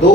2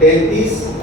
33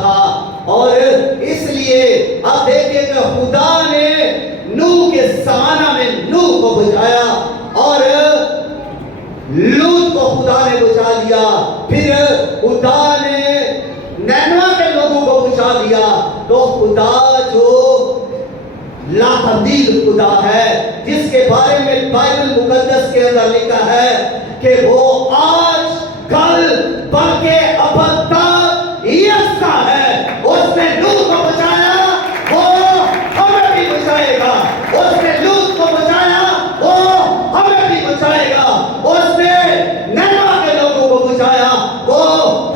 تھا، اور اس لیے اب دیکھیں کہ خدا نے نوح کے زمانہ میں نوح کو بچایا اور لوط کو خدا نے بچا لیا، پھر خدا نے نینوہ کے لوگوں کو بچا لیا۔ تو خدا جو لا تبدیل خدا ہے، جس کے بارے میں بائبل مقدس کے اندر لکھا ہے کہ وہ آج کل بلکہ ابد تک یکساں ہے، اس نے نوح کو بچایا، وہ ہمیں بھی بچائے گا۔ اس نے لوط کو بچایا، وہ ہمیں بھی بچائے گا۔ اس نے نینوہ کے لوگوں کو بچایا، وہ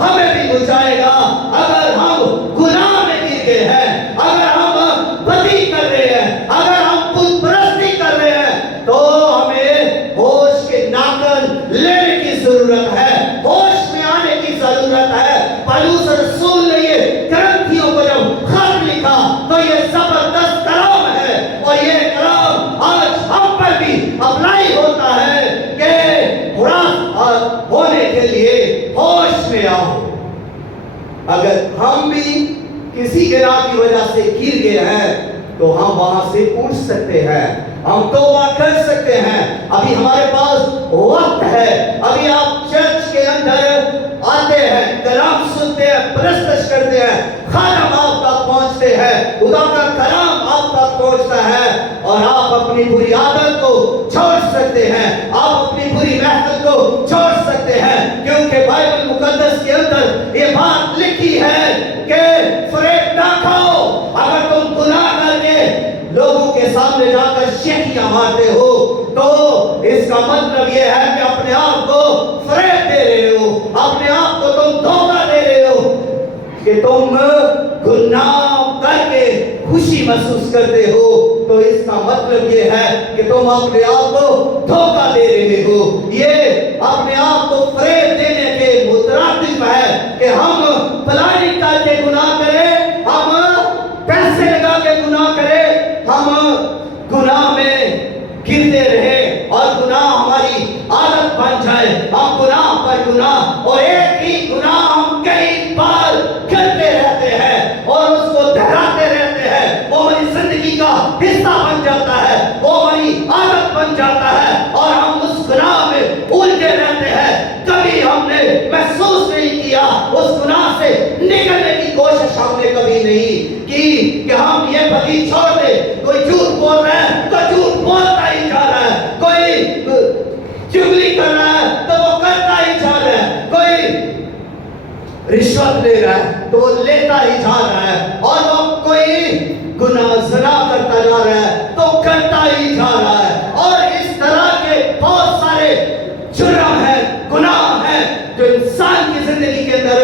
ہمیں بھی بچائے گا۔ اگر ہم گناہ میں گر گئے ہیں، اگر ہم بدی کر رہے ہیں، اگر ہم بت پرستی کر رہے ہیں، تو ہمیں ہوش کے ناخن لینے کی ضرورت ہے، ہوش میں آنے کی ضرورت ہے۔ پولس رسول نے یہ کرنتھیوں کو جب خط لکھا تو یہ زبردست کلام ہے، اور یہ کلام آج ہم پر بھی اپلائی ہوتا ہے کہ خلاص ہونے کے لیے ہوش میں آؤ۔ اگر ہم بھی کسی گناہ کی وجہ سے گر گئے ہیں تو ہم وہاں سے اٹھ سکتے ہیں، ہم توبہ کر سکتے ہیں، ابھی ہمارے پاس وقت ہے۔ ابھی آپ چرچ کے اندر آتے ہیں، کلام سنتے ہیں، پرستش کرتے ہیں، خادم آپ تک پہنچتے ہیں، خدا کا کلام آپ تک پہنچتا ہے، اور آپ اپنی بری عادت کو چھوڑ سکتے ہیں، آپ اپنی بری محفل کو چھوڑ سکتے ہیں، کیونکہ بائبل مقدس کے اندر یہ بات لکھی ہے کہ فریب نہ کھاؤ۔ اگر تم گناہ کر کے لوگوں کے سامنے جا کر شیخیاں مارتے ہو تو اس کا مطلب یہ ہے کہ اپنے آپ کو فریب دے رہے ہو، اپنے آپ کو تم دھوکہ دے رہے ہو کہ تم گناہ کر کے خوشی محسوس کرتے ہو، تو اس کا مطلب یہ ہے کہ تم اپنے آپ کو دھوکہ دے رہے ہو۔ یہ اپنے آپ کو فریب دینے کے مترادف ہے کہ ہم پلاننگ کر کے گناہ کریں، ہم پیسے لگا کے گناہ کریں، ہم گناہ میں گرتے رہے اور گناہ ہماری عادت بن جائے، ہم گناہ پر گناہ، اور ایک ہی گناہ ہم کئی بار کرتے رہتے ہیں اور اس کو دہراتے رہتے ہیں، وہ ہماری زندگی کا حصہ بن جاتا ہے، وہ ہماری عادت بن جاتا ہے، اور ہم اس گناہ میں الجھے رہتے ہیں۔ کبھی ہم نے محسوس نہیں کیا، اس گناہ سے نکلنے کی کوشش ہم نے کبھی نہیں کی کہ ہم یہ بدی چھوڑ دیں۔ کوئی جھوٹ بول رہا ہے تو جھوٹ بولتا ہی جا رہا ہے، کوئی چغلی کر رہا ہے تو وہ کرتا ہی جا رہا ہے، کوئی رشوت لے رہا ہے تو وہ لیتا ہی جا رہا ہے، اور وہ کوئی گناہ زنا کرتا جا رہا ہے تو کرتا ہی جا رہا ہے، اور اس طرح کے بہت سارے جرم ہیں، گناہ ہیں جو انسان کی زندگی کے اندر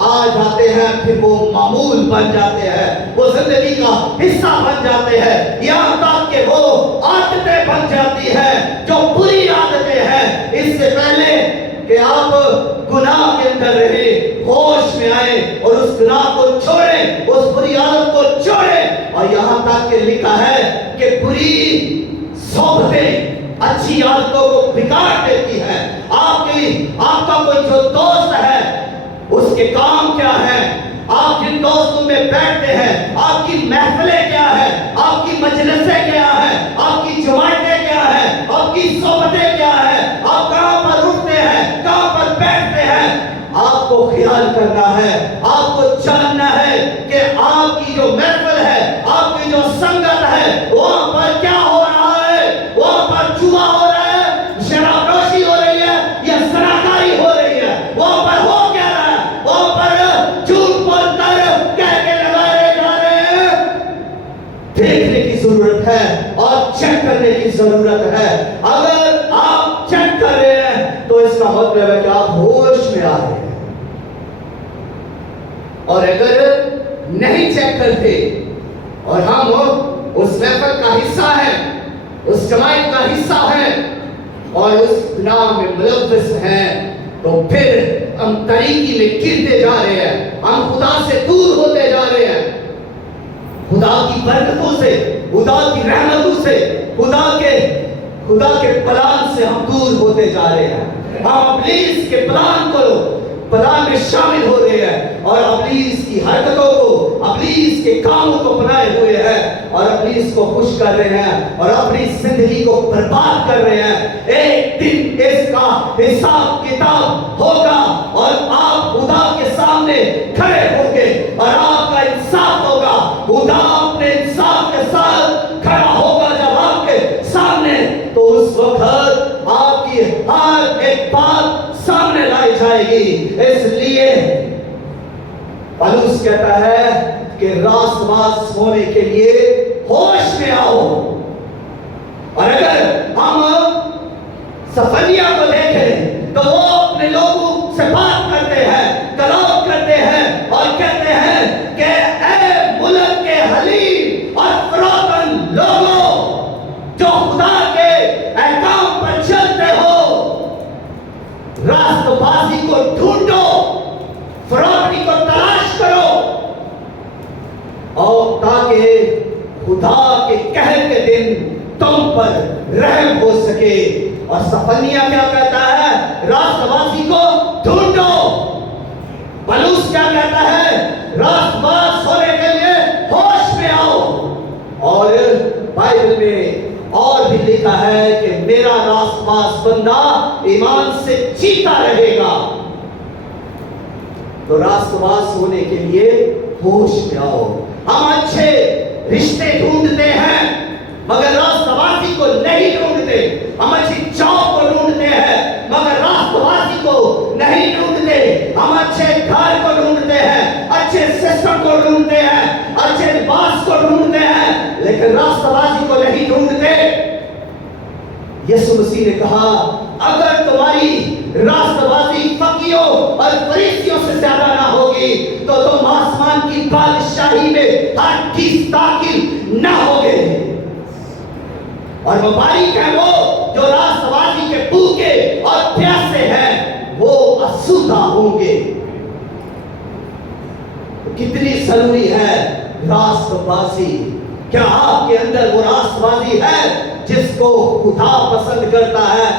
آ جاتے ہیں، پھر وہ معمول بن جاتے ہیں، وہ زندگی کا حصہ بن جاتے ہیں، یہاں تک کہ وہ عادتیں بن جاتی ہیں جو بری عادتیں ہیں۔ اس سے پہلے کہ آپ گناہ کے اندر رہے، ہوش میں آئے اور اس گناہ کو چھوڑیں، اس بری عادت کو چھوڑیں، اور یہاں تک کہ لکھا ہے کہ بری صحبتیں اچھی عادتوں کو بگاڑ دیتی ہیں۔ آپ کا کوئی جو دوست ہے اس کے کام کیا ہے، آپ جن دوستوں میں بیٹھتے ہیں، آپ کی محفلیں کیا ہیں، آپ کی مجلسیں کیا ہیں، آپ کی جماعتیں کیا ہیں، آپ کی صحبتیں کیا ہیں، آپ کہاں پر اٹھتے ہیں، کہاں پر بیٹھتے ہیں، آپ کو خیال کرنا ہے، آپ کو جاننا ہے کہ آپ کی جو محفل ہے، آپ کی جو سنگت ہے، وہاں پر کیا ہو رہا ہے، وہاں پر جوا ہو رہا ہے، شراب نوشی ہو رہی ہے یا زناکاری ہو رہی ہے، وہاں پر ہو کیا رہا ہے، وہاں پر جھوٹ بول کر کہہ کے لگائے جا رہے ہیں۔ دیکھنے کی ضرورت ہے اور چیک کرنے کی ضرورت ہے۔ اگر آپ چیک کر رہے ہیں تو اس کا مطلب ہے کہ آپ ہوش میں آ رہے ہیں، اور اگر نہیں چیک کرتے اور ہم اس محفل کا حصہ ہیں، اس جماعت کا حصہ ہیں اور اس گناہ میں ملوث ہیں، تو پھر ہم طریقی میں گرتے جا رہے ہیں، ہم خدا سے دور ہوتے جا رہے ہیں، خدا کی برکتوں سے، خدا کی رحمتوں سے، خدا کے خدا کے پلان سے ہم دور ہوتے جا رہے ہیں. ہم ابلیس کے پلان میں شامل ہو رہے ہیں اور ابلیس کی حرکتوں کو, ابلیس کے کاموں کو اپنائے ہوئے ہیں اور ابلیس کو خوش کر رہے ہیں اور اپنی زندگی کو برباد کر رہے ہیں. ایک دن اس کا حساب کتاب ہوگا اور آپ خدا کے سامنے کھڑے ہوں گے اور آپ کا انصاف ہوگا. خدا اپنے انصاف کے ساتھ کھڑا ہوگا جب آپ کے سامنے, تو اس وقت آپ کی ہر ایک بات سامنے لائی جائے گی. اس لیے پولس کہتا ہے کہ راست باز ہونے کے لیے ہوش میں آؤ. اور اگر ہم سفنیا کو دیکھیں تو وہ اپنے لوگوں سے بات کرتے ہیں, کلام کرتے ہیں اور کہتے ہیں کہ اے ملک کے حلیم اور فروتن لوگوں جو خدا کے احکام پر چلتے ہو, راست بازی کو ڈھونڈو, فروٹی کو تلاش کرو, اور تاکہ خدا کے قہر کے دن تم پر رحم ہو سکے. اور سفنیا کیا کہتا ہے؟ راست بازی کو ڈھونڈو. پولس کیا کہتا ہے؟ راست باز ہونے کے لیے ہوش میں آؤ. اور بائبل میں اور بھی لکھا ہے کہ میرا راست باز بندہ ایمان سے جیتا رہے گا. تو راست باز ہونے کے لیے ہوش میں آؤ. ہم اچھے رشتے ڈھونڈتے ہیں مگر راست بازی کو نہیں ڈھونڈتے. ہم اچھی جاب کو ڈھونڈتے ہیں مگر راست بازی کو نہیں ڈھونڈتے. ہم اچھے گھر کو ڈھونڈتے ہیں, اچھے سسٹم کو ڈھونڈتے ہیں, اچھے لباس کو ڈھونڈتے ہیں, لیکن راست بازی کو نہیں ڈھونڈتے. یسوع مسیح نے کہا اگر تمہاری راست بازی فقیوں اور فریسیوں سے زیادہ نہ ہوگی تو تم آسمان کی بادشاہی میں ہرگز داخل نہ ہوگے. اور مبارک ہے وہ جو راست بازی کے بھوکے اور پیاسے ہیں, وہ آسودہ ہوں گے. کتنی ضروری ہے راست بازی. کیا آپ کے اندر وہ راست بازی ہے جس کو خدا پسند کرتا ہے؟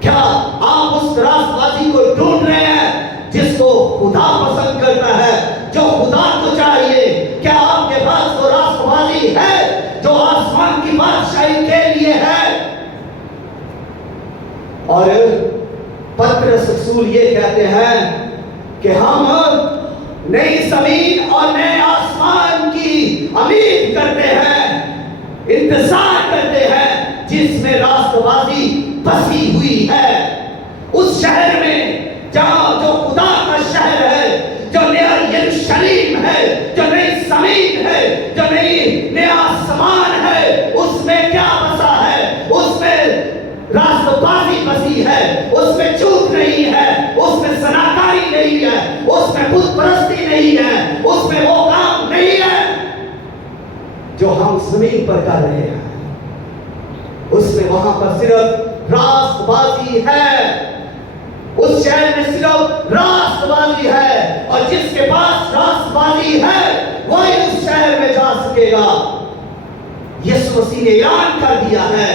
کیا آپ اس راست بازی کو ڈھونڈ رہے ہیں جس کو خدا پسند کرتا ہے, جو خدا کو چاہیے؟ کیا آپ کے پاس وہ راست بازی ہے جو آسمان کی بادشاہی کے لیے ہے؟ اور پترس رسول یہ کہتے ہیں کہ ہم نئی زمین اور نئے آسمان کی امید کرتے ہیں, انتظار کرتے ہیں جس میں راست بازی بسی ہوئی ہے. اس شہر میں جہاں جو خدا کا شہر ہے, جو نیا یروشلیم ہے, جو نئی زمین ہے, جو نیا آسمان ہے, اس میں کیا بسا ہے؟ اس میں راست بازی بسی ہے. اس میں جھوٹ نہیں ہے, اس میں زناکاری نہیں ہے, اس میں بت پرستی نہیں ہے, اس میں وہ کام نہیں ہے جو ہم زمین پر کر رہے ہیں. اس میں وہاں پر صرف راست بازی ہے. اس شہر میں صرف راست بازی ہے, اور جس کے پاس راست بازی ہے وہی اس شہر میں جا سکے گا. یسوع مسیح نے اعلان کر دیا ہے,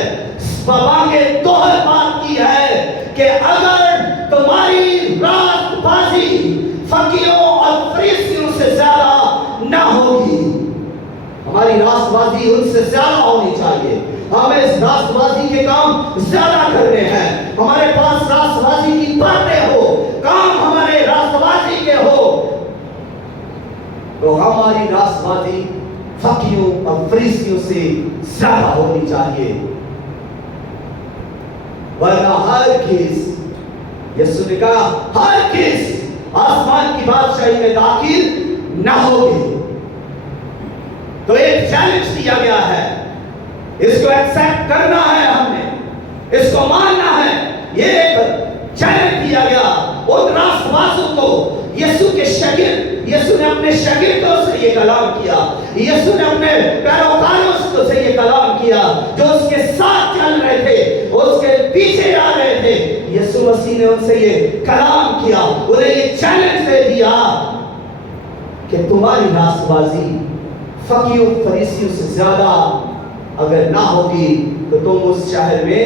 بابانگے دوہر بات کی ہے کہ اگر تمہاری راست بازی فقیوں اور فریسیوں سے زیادہ نہ ہوگی, ہماری راست بازی ان سے زیادہ ہونی چاہیے. ہمیں اس راست بازی کے کام زیادہ کرنے ہیں. ہمارے پاس راست بازی کی باتیں ہو, کام ہمارے راست بازی کے ہو, تو ہماری راست بازی فقیوں اور فریسیوں سے زیادہ ہونی چاہیے. ورنہ ہرگز یسوع نے کہا ہرگز آسمان کی بادشاہی میں داخل نہ ہوگی. تو ایک چیلنج دیا گیا ہے, اس کو ایکسپٹ کرنا ہے, ہم نے اس کو ماننا ہے. یہ ایک چیلنج دیا گیا ان راست بازوں کو. یسوع کے شاگرد, یسوع نے اپنے شاگردوں سے یہ کلام کیا, یسوع نے اپنے پیروکاروں سے یہ کلام کیا جو اس کے ساتھ چل رہے تھے, اس کے پیچھے آ رہے تھے. یسوع مسیح نے ان سے یہ کلام کیا, انہیں یہ چیلنج دے دیا کہ تمہاری راست بازی فقیوں فریسیوں سے زیادہ اگر نہ ہوگی تو تم اس شہر میں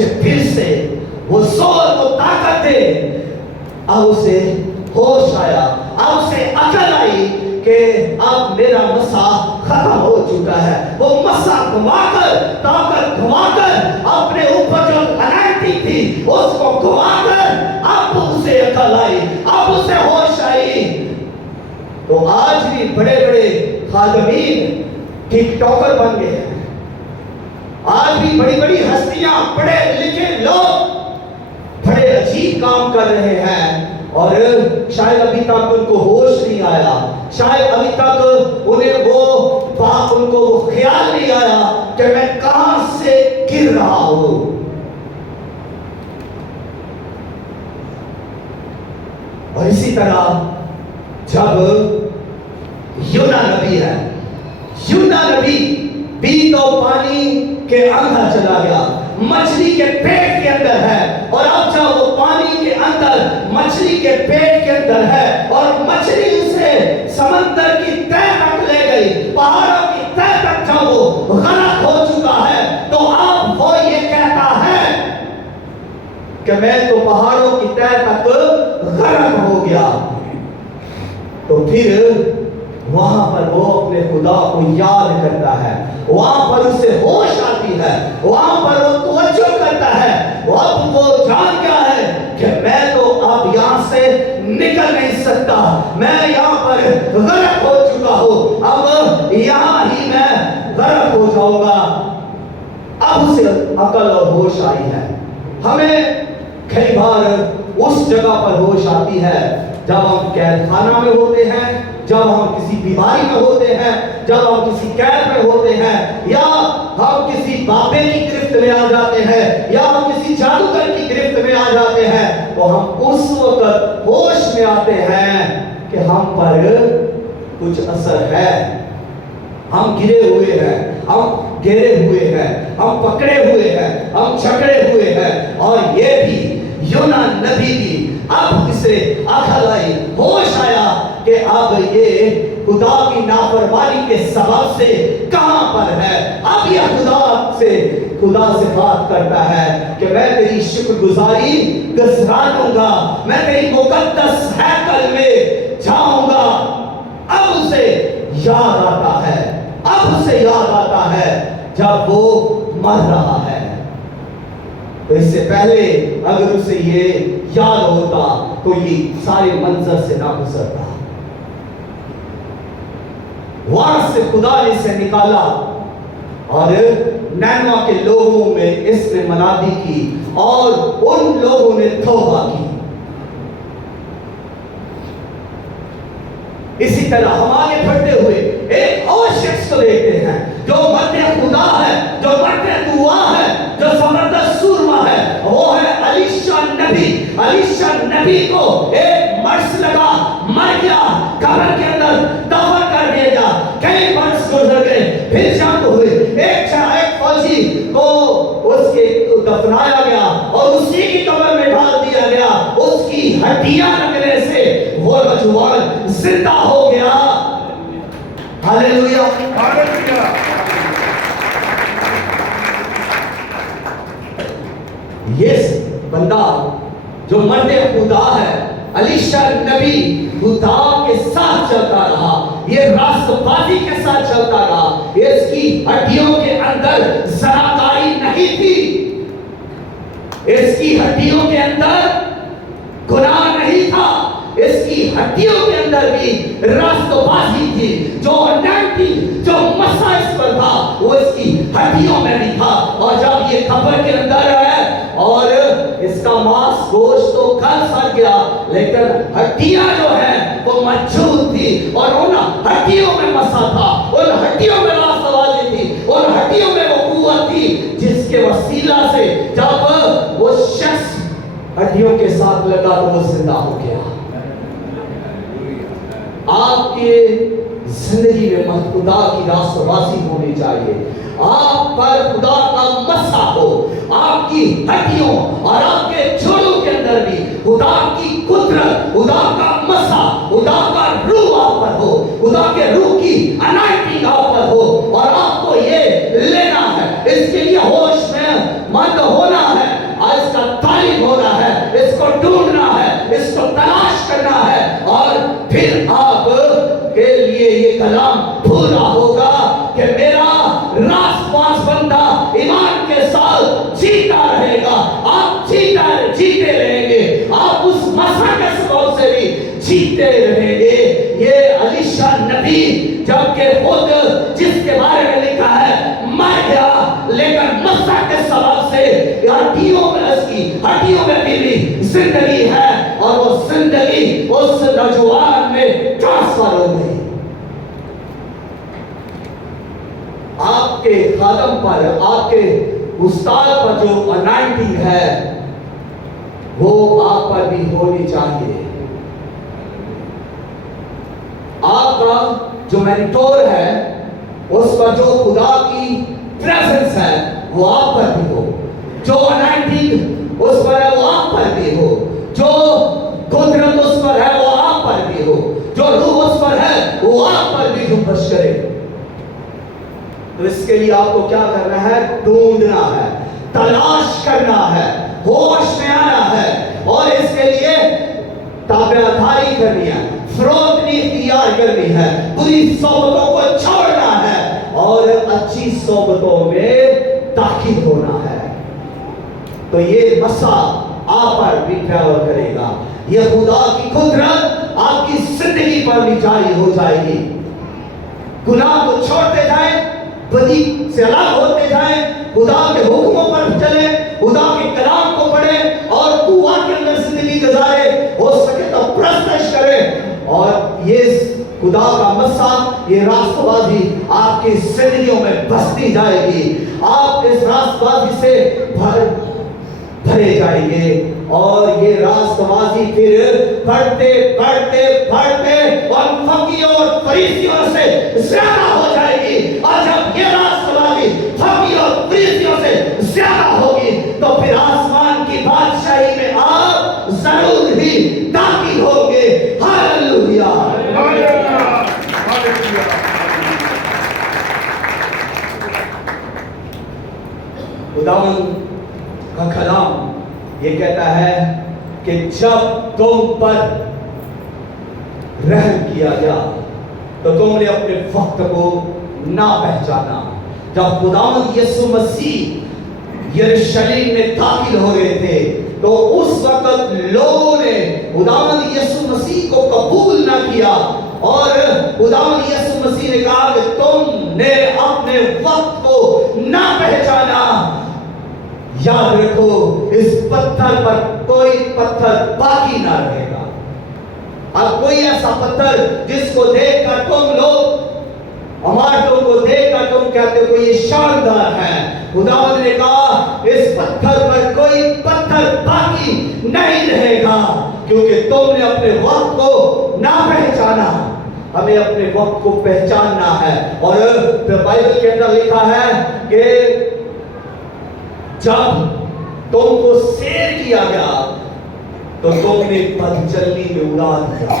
مجھے پھر سے وہ زور وہ طاقت دے. اب اسے ہوش آیا, اب اسے عقل آئی کہ اب میرا مسا ختم ہو چکا ہے. وہ مسا گھما کر, طاقت گھما کر, اپنے اوپر جو انائٹنگ تھی اس کو گھما کر اب اسے عقل آئی, اب اسے ہوش آئی. تو آج بھی بڑے بڑے خادمین ٹک ٹاکر بن گئے ہیں. آج بھی بڑی بڑی ہستیاں, پڑھے لکھے لوگ بڑے عجیب کام کر رہے ہیں, اور شاید ابھی تک ان کو ہوش نہیں آیا, شاید ابھی تک انہیں ان کو وہ خیال نہیں آیا کہ میں کہاں سے گر رہا ہوں. اور اسی طرح جب یونا نبی ہے, یونا نبی بھی تو پانی کے اندر چلا گیا, مچھلی کے پیٹ کے اندر ہے, اور اب جب وہ پانی کے اندر مچھلی کے پیٹ کے اندر ہے اور مچھلی اسے سمندر کی تہ تک لے گئی, پہاڑوں کی تہ تک جب وہ غرق ہو چکا ہے, تو اب وہ یہ کہتا ہے کہ میں تو پہاڑوں کی تہ تک غرق ہو گیا. تو پھر وہاں پر وہ اپنے خدا کو یاد کرتا ہے, وہاں پر اسے ہوش آتی ہے, وہاں پر وہ توجہ کرتا ہے. اب وہ جان گیا ہے کہ میں تو اب یہاں سے نکل نہیں سکتا, میں یہاں پر غرق ہو چکا ہوں, اب یہاں ہی میں غرق ہو جاؤں گا. اب اسے عقل اور ہوش آئی ہے. ہمیں کئی بار اس جگہ پر ہوش آتی ہے جب ہم قید خانہ میں ہوتے ہیں, جب ہم کسی بیماری میں ہوتے ہیں, جب ہم کسی قید میں ہوتے ہیں, یا ہم کسی بابے کی گرفت میں آ جاتے ہیں, یا ہم کسی جادوگر کی گرفت میں آ جاتے ہیں, تو ہم اس وقت ہوش میں آتے ہیں کہ ہم پر کچھ اثر ہے, ہم گرے ہوئے ہیں, ہم گرے ہوئے ہیں, ہم پکڑے ہوئے ہیں, ہم جھگڑے ہوئے ہیں. اور یہ بھی یونا نبی بھی اب اسے عقل آئی, ہوش آیا کہ اب یہ خدا کی نافرمانی کے سبب سے کہاں پر ہے. اب یہ خدا سے بات کرتا ہے کہ میں تیری شکر گزاری گزاروں گا, میں تیری مقدس ہیکل میں جاؤں گا. اب اسے یاد آتا ہے, اب اسے یاد آتا ہے جب وہ مر رہا ہے. تو اس سے پہلے اگر اسے یہ یاد ہوتا تو یہ سارے منظر سے نہ گزرتا. وہاں سے خدا نے اسے نکالا اور نینوا کے لوگوں میں اس نے منادی کی اور ان لوگوں نے توبہ کی. اسی طرح ہم آگے بڑھتے ہوئے ایک اور شخص کو دیکھتے ہیں جو مرد خدا ہے, جو مرد دعا ہے, جو زبردست سورما ہے. وہ ہے الیشا نبی. الیشا نبی کو ایک مرض لگا, مر گیا, قبر کے اندر دفن کر دیا گیا. کئی برس گزر گئے, پھر جنگ ہوئے, ایک فوجی کو اس کے دفنایا گیا اور اسی کی قبر میں ڈال دیا گیا. اس کی ہڈیاں لگنے سے وہ نوجوان زندہ ہو گیا. Hallelujah, hallelujah. یہ بندہ جو مرد خدا ہے, الیشا نبی, خدا کے ساتھ چلتا رہا, یہ راست بازی کے ساتھ چلتا رہا. اس کی ہڈیوں کے اندر زراکاری نہیں تھی, اس کی ہڈیوں کے اندر گناہ نہیں تھا, اس کی ہڈیوں کے اندر بھی راست بازی تھی. جو انائٹنگ, جو مسا اس پر تھا وہ اس کی ہڈیوں میں بھی تھا. اور جب یہ قبر کے اندر ہے اور اس کا ماس گوشت تو کل سڑ گیا, لیکن ہڈیاں جو ہیں وہ موجود تھی, اور ان ہڈیوں میں مسا تھا, ان ہڈیوں میں راست بازی تھی, ان ہڈیوں میں وہ قوت تھی جس کے وسیلہ سے جب وہ شخص ہڈیوں کے ساتھ لگا تو وہ زندہ ہو گیا. آپ کے زندگی میں خدا کی راست بازی ہونی چاہیے, آپ پر خدا کا مسا ہو, آپ کی ہڈیوں اور آپ کے جوڑوں کے اندر بھی خدا کی قدرت, خدا کا مسا, خدا کا روح آپ پر ہو, خدا کے روح کی انائٹنگ آپ پر ہو. اور آپ کو یہ لینا ہے, اس کے لیے ہوش میں مند ہونا ہے. ہڈیوں میں اس کی ہڈیوں میں بھی زندگی ہے اور وہ زندگی اس نوجوان میں ٹرانسفر ہو گئی. آپ کے خادم پر آپ کے استاد پر جو انائٹنگ ہے وہ آپ پر بھی ہونی چاہیے. آپ کا جو مینٹور ہے اس پر جو خدا کی پریزنس ہے وہ آپ پر بھی ہو. جو انائٹنگ اس پر ہے وہ آپ پر بھی ہو. جو قدرت اس پر ہے وہ آپ پر بھی ہو. جو روح اس پر ہے وہ آپ پر بھی جنبش کرے. تو اس کے لیے آپ کو کیا کرنا ہے؟ ڈھونڈنا ہے, تلاش کرنا ہے, ہوش میں آنا ہے اور اس کے لیے تابعداری کرنی ہے, فروتنی اختیار کرنی ہے, بری صحبتوں کو چھوڑنا ہے اور اچھی صحبتوں میں داخل ہونا ہے. تو یہ مسا آپ پر بھی ٹریول کرے گا. یہ خدا کی قدرت آپ کی زندگی پر بھی جاری ہو جائے گی. گناہ کو چھوڑتے جائیں, بدی سے الگ ہوتے جائیں, خدا کے حکموں پر چلیں, خدا کے کلام کو پڑھیں اور دعا کے اندر زندگی گزارے. ہو سکے تو پرستش کریں اور یہ خدا کا مسا, یہ راست بازی آپ کی زندگیوں میں بستی جائے گی. آپ اس راست بازی سے بھرے جائیں گے اور یہ راست بازی پھر پڑھتے پڑھتے پڑھتے اور فقیوں اور فریسیوں سے زیادہ ہو جائے گی. اور جب یہ راست بازی فقیوں اور فریسیوں سے زیادہ ہوگی تو پھر آسمان کی بادشاہی میں آپ ضرور ہی داخل ہوں گے. ہاللویا. خداوند کا کلام یہ کہتا ہے کہ جب تم پر رحم کیا گیا تو تم نے اپنے وقت کو نہ پہچانا. جب خداوند یسوع مسیح یروشلم میں داخل ہو رہے تھے تو اس وقت لوگوں نے خداوند یسوع مسیح کو قبول نہ کیا اور خداوند یسوع مسیح نے کہا کہ تم نے اپنے وقت کو نہ پہچانا. یاد رکھو اس پتھر پر کوئی پتھر باقی نہ رہے گا. اب کوئی ایسا پتھر جس کو دیکھ کر تم لوگ عمارتوں کو دیکھ کر تم کہتے ہو یہ شاندار ہے, خداوند نے کہا اس پتھر پر کوئی پتھر باقی نہیں رہے گا کیونکہ تم نے اپنے وقت کو نہ پہچانا. ہمیں اپنے وقت کو پہچاننا ہے اور بائبل کے اندر لکھا ہے کہ جب تم کو سیر کیا گیا تو تم نے بدچلنی میں اڑا دیا.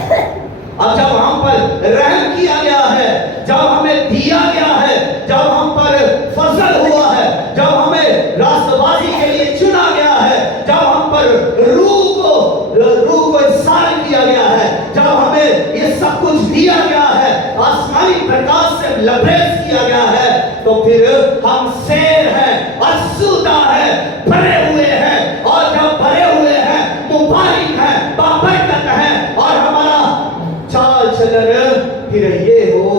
اب جب ہم پر رحم کیا گیا ہے, جب ہمیں دیا گیا ہے, جب ہم پر فضل ہوا ہے, جب ہمیں راست بازی کے لیے چنا گیا ہے, جب ہم پر روح کو احسان کیا گیا ہے, جب ہمیں یہ سب کچھ دیا گیا ہے, آسمانی پرکاش سے لبریز کیا گیا ہے, تو پھر ہم سیر ہیں, آسودہ ہیں, بھرے ہوئے ہیں. اور جب بھرے ہوئے ہیں مبارک ہیں, بابرکت ہیں اور ہمارا چال چلن پھر یہ ہو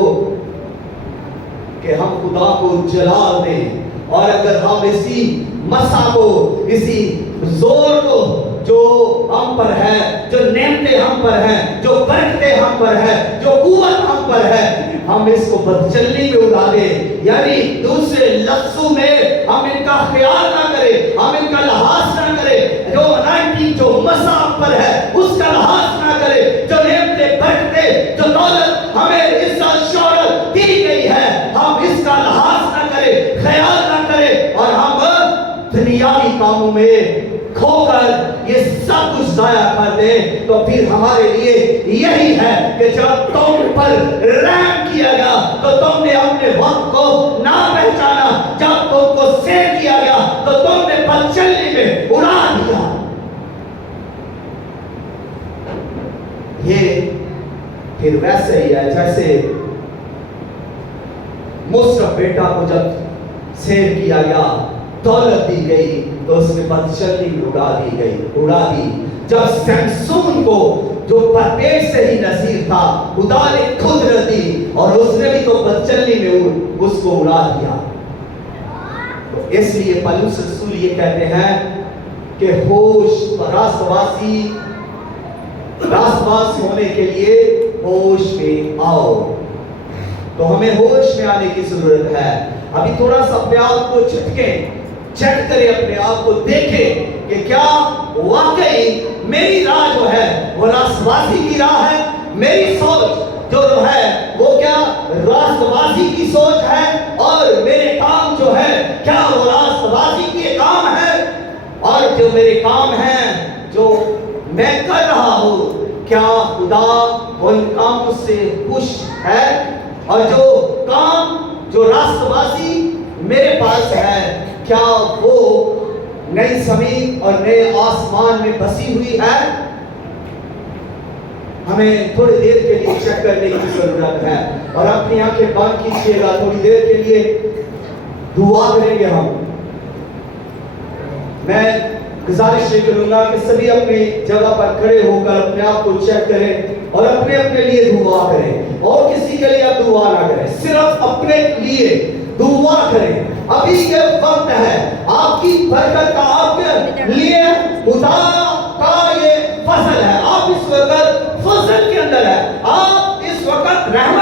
کہ ہم خدا کو جلال دیں. اور اگر ہم اسی مسا کو, اسی زور کو جو ہم پر ہے, جو نعمتیں ہم پر ہیں, جو برکتیں ہم پر ہیں, جو قوت ہم پر ہے, ہم اس کو بدچلنی میں اڑا دیں. یعنی دوسرے لفظوں میں ہم ان کا خیال نہ کریں, ہم ان کا لحاظ نہ کریں. جو انائٹنگ جو مسا ہم پر ہے اس کا لحاظ نہ کریں. جو نعمتیں برکتیں جو دولت ہمیں عزت شہرت دی گئی ہے ہم اس کا لحاظ نہ کریں, خیال نہ کریں اور ہم دنیاوی کاموں میں کھو کر یہ سب کچھ ضائع کر دیں. تو پھر ہمارے لیے یہی ہے کہ جب تم پر رحم کیا گیا تو تم نے اپنے وقت کو نہ پہچانا. جب تم کو سیر کیا گیا تو تم نے بدچلنی میں اڑا دیا. یہ پھر ویسے ہی ہے جیسے مصطفیٰ بیٹا کو جب سیر کیا گیا, دولت دی گئی تو اس میں بدچلنی میں اڑا دی. جب سمسون کو جو پیٹ سے ہی نصیب تھا خدا نے قدرت دی اور اس نے بھی تو بدچلنی میں اس کو اڑا دیا. تو اس لیے پولس رسول یہ کہتے ہیں کہ ہوش راستباز ہونے کے لیے ہوش میں آؤ. تو ہمیں ہوش میں آنے کی ضرورت ہے. ابھی تھوڑا سا اپنے آپ کو چیک کریں, اپنے آپ کو دیکھیں کہ کیا واقعی میری راہ جو ہے وہ راست بازی کی راہ ہے, میری سوچ جو ہے وہ کیا راست بازی کی سوچ ہے, اور میرے کام جو ہے کیا وہ راست بازی کے کام ہے, اور جو میرے کام ہیں جو میں کر رہا ہوں کیا خدا ان کاموں سے خوش ہے, اور جو کام جو راست بازی میرے پاس ہے کیا وہ نئی زمین اور نئے آسمان میں بسی ہوئی ہے. ہمیں تھوڑی دیر کے لیے چیک کرنے کی ضرورت ہے, اور اپنی آنکھیں بند کیجیے گا, تھوڑی دیر کے لیے دعا کریں گے ہم. میں گزارش یہ کروں گا کہ سبھی اپنی جگہ پر کھڑے ہو کر اپنے آپ کو چیک کریں اور اپنے اپنے لیے دعا کریں, اور کسی کے لیے آپ دعا نہ کریں, صرف اپنے لیے دعا کریں. ابھی یہ وقت ہے آپ کی برکت کا, آپ کے لیے خدا کا یہ فضل ہے, آپ اس وقت فضل کے اندر ہے, آپ اس وقت رحمت